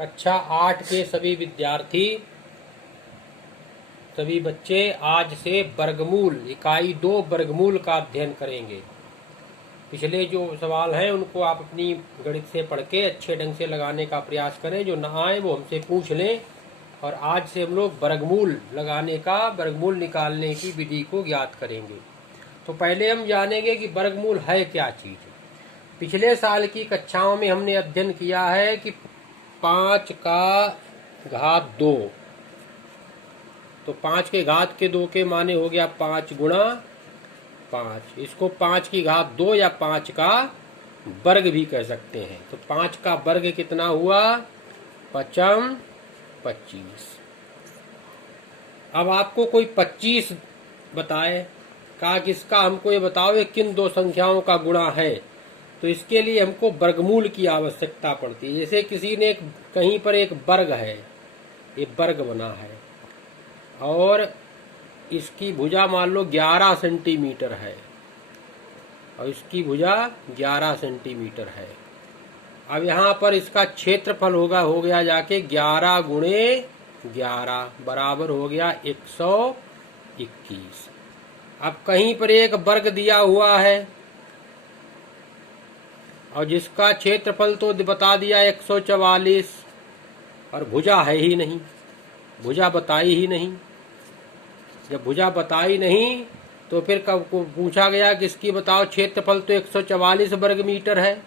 कक्षा 8 के सभी विद्यार्थी, सभी बच्चे आज से वर्गमूल इकाई 2 वर्गमूल का अध्ययन करेंगे। पिछले जो सवाल हैं उनको आप अपनी गणित से पढ़ के अच्छे ढंग से लगाने का प्रयास करें। जो ना आए वो हमसे पूछ लें। और आज से हम लोग वर्गमूल लगाने का, वर्गमूल निकालने की विधि को ज्ञात करेंगे। तो पहले हम जानेंगे कि वर्गमूल है क्या चीज। पिछले साल की कक्षाओं में हमने अध्ययन किया है कि 5 का घात 2, तो 5 के घात के 2 के माने हो गया 5 गुणा 5। इसको 5 की घात 2 या 5 का वर्ग भी कह सकते हैं। तो 5 का वर्ग कितना हुआ? 5 25। अब आपको कोई 25 बताए, कहा कि इसका हमको ये बताओ ये किन दो संख्याओं का गुणा है। तो इसके लिए हमको वर्गमूल की आवश्यकता पड़ती है। जैसे किसी ने कहीं पर एक वर्ग है, ये वर्ग बना है और इसकी भुजा मान लो 11 सेंटीमीटर है और इसकी भुजा 11 सेंटीमीटर है। अब यहाँ पर इसका क्षेत्रफल हो गया जाके 11 गुणे 11 बराबर हो गया 121। अब कहीं पर एक वर्ग दिया हुआ है और जिसका क्षेत्रफल तो बता दिया 144 और भुजा है ही नहीं, भुजा बताई ही नहीं। जब भुजा बताई नहीं तो फिर कब को पूछा गया कि इसकी बताओ क्षेत्रफल, तो 144 वर्ग मीटर है,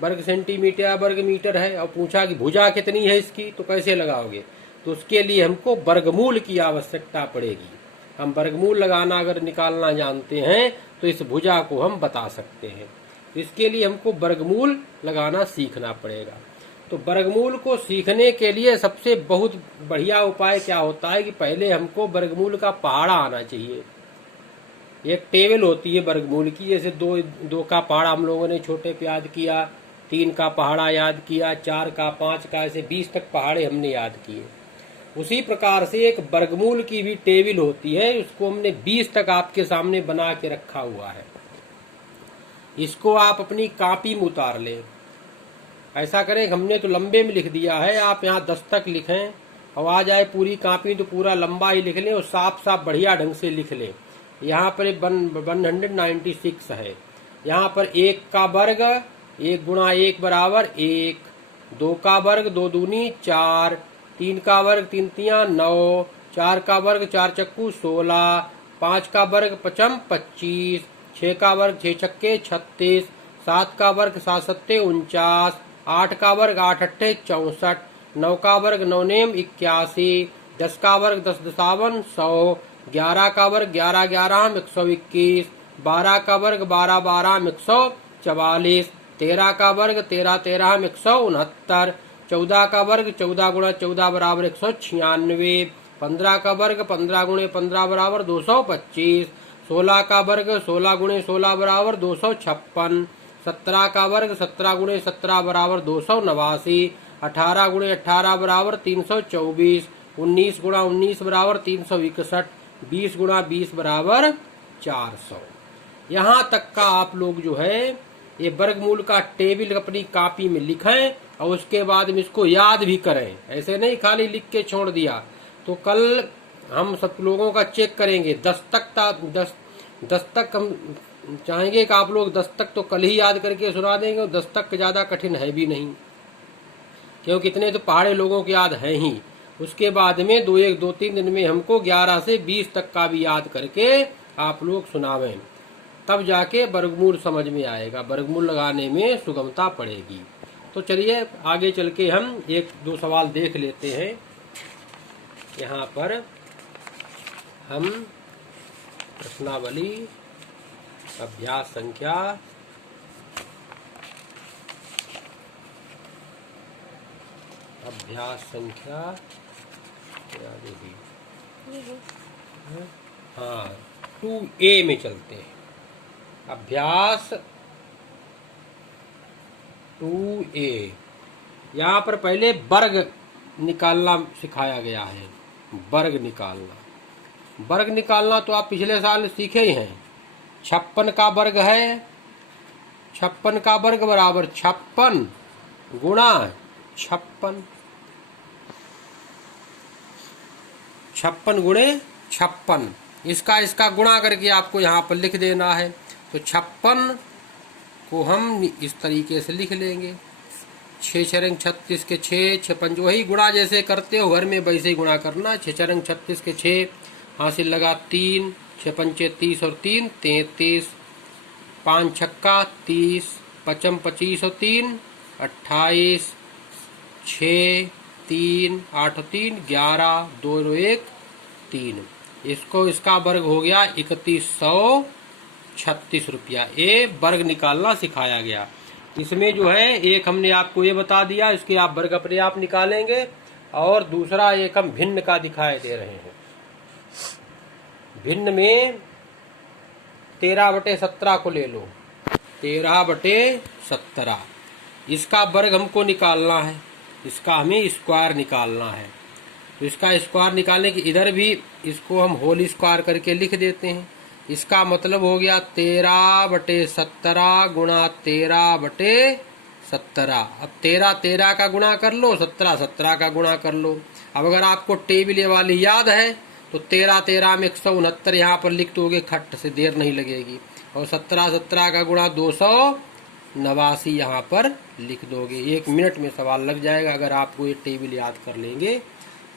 वर्ग सेंटीमीटर या वर्ग मीटर है, और पूछा कि भुजा कितनी है इसकी, तो कैसे लगाओगे? तो उसके लिए हमको वर्गमूल की आवश्यकता पड़ेगी। हम वर्गमूल लगाना अगर निकालना जानते हैं तो इस भुजा को हम बता सकते हैं। इसके लिए हमको वर्गमूल लगाना सीखना पड़ेगा। तो वर्गमूल को सीखने के लिए सबसे बहुत बढ़िया उपाय क्या होता है कि पहले हमको वर्गमूल का पहाड़ा आना चाहिए। एक टेबल होती है वर्गमूल की, जैसे दो का पहाड़ा हम लोगों ने छोटे पे याद किया, 3 का पहाड़ा याद किया, 4 का, 5 का, ऐसे 20 तक पहाड़े हमने याद किए। उसी प्रकार से एक वर्गमूल की भी टेबल होती है, उसको हमने 20 तक आपके सामने बना के रखा हुआ है। इसको आप अपनी कॉपी में उतार लें। ऐसा करें, हमने तो लंबे में लिख दिया है, आप यहाँ 10 तक लिखें और आ जाए पूरी कॉपी तो पूरा लंबा ही लिख लें और साफ साफ बढ़िया ढंग से लिख लें। यहाँ पर 196 है। यहाँ पर 1 का वर्ग 1 गुणा 1 बराबर 1, 2 का वर्ग 2 दूनी 4, 3 का वर्ग 3 तियां 9, 4 का वर्ग 4 चक्कू 16, 5 का वर्ग 5 25, 6 का वर्ग 6 छक्के 36, 7 का वर्ग 7 सत्ते 49, 8 का वर्ग 8 अट्ठे 64, 9 का वर्ग 9 नेम 81, 10 का वर्ग 10 दसावन 100, 11 का वर्ग 11 11 121, 12 का वर्ग 12 12 144, 13 का वर्ग 13 13 169, 14 का वर्ग 14 गुणा 14 बराबर 196, 15 का वर्ग 15 गुणे 15 बराबर 225, 16 का वर्ग 16 गुणे 16 बराबर 256, 17 का वर्ग 17 गुणे 17 बराबर 289, 18 गुणे 18 बराबर 324, 19 गुणा 19 बराबर 361, 20 गुणा 20 बराबर 400। यहाँ तक का आप लोग जो है ये वर्गमूल का टेबल अपनी कॉपी में लिखें और उसके बाद में इसको याद भी करें। ऐसे नहीं खाली लिख के छोड़ दिया। तो कल हम सब लोगों का चेक करेंगे। 10 तक हम चाहेंगे कि आप लोग 10 तक तो कल ही याद करके सुना देंगे और 10 तक ज्यादा कठिन है भी नहीं, क्योंकि इतने तो पहाड़े लोगों के याद है ही। उसके बाद में 2-3 दिन में हमको 11 से 20 तक का भी याद करके आप लोग सुनावें, तब जाके वर्गमूल समझ में आएगा, वर्गमूल लगाने में सुगमता पड़ेगी। तो चलिए आगे चल के हम 1-2 सवाल देख लेते हैं। यहाँ पर हम प्रश्नावली अभ्यास संख्या हाँ 2A में चलते हैं। अभ्यास 2A। यहाँ पर पहले वर्ग निकालना सिखाया गया है। वर्ग निकालना तो आप पिछले साल सीखे ही हैं। 56 का वर्ग है, 56 का वर्ग बराबर 56 गुणा 56 56 गुणे 56, इसका गुणा करके आपको यहाँ पर लिख देना है। तो 56 को हम इस तरीके से लिख लेंगे, 6 छरंग 36 के 6, 6 पंच, वही गुणा जैसे करते हो घर में वैसे ही गुणा करना। 6 छरंग 36 के 6, हासिल लगा 3, 6 पंचे 30 और 3 33, 5 छक्का 30, 55 25 और 3 28, 6 3 8 3 11 2 1 3, इसको इसका वर्ग हो गया 3136 रुपया। ये वर्ग निकालना सिखाया गया। इसमें जो है एक हमने आपको ये बता दिया, इसके आप वर्ग अपने आप निकालेंगे, और दूसरा एक हम भिन्न का दिखाई दे रहे हैं। भिन्न में 13/17 को ले लो, 13/17, इसका वर्ग हमको निकालना है, इसका हमें स्क्वायर निकालना है। तो इसका स्क्वायर निकालने की इधर भी इसको हम होल स्क्वायर करके लिख देते हैं। इसका मतलब हो गया 13/17 गुणा 13/17। अब 13 का गुणा कर लो, 17 का गुणा कर लो। अब अगर आपको टेबल वाली याद है तो 13 में 169 यहाँ पर लिख दोगे, खट से, देर नहीं लगेगी। और 17 का गुणा 289 यहाँ पर लिख दोगे। 1 मिनट में सवाल लग जाएगा अगर आपको ये टेबल याद कर लेंगे।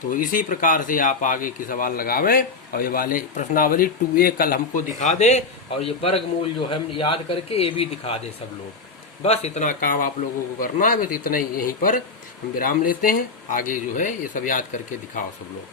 तो इसी प्रकार से आप आगे की सवाल लगावें, और ये वाले प्रश्नावली 2A कल हमको दिखा दे, और ये वर्गमूल जो हम याद करके ये भी दिखा दे सब लोग। बस इतना काम आप लोगों को करना है। बस इतना ही, यहीं पर हम विराम लेते हैं। आगे जो है ये सब याद करके दिखाओ सब लोग।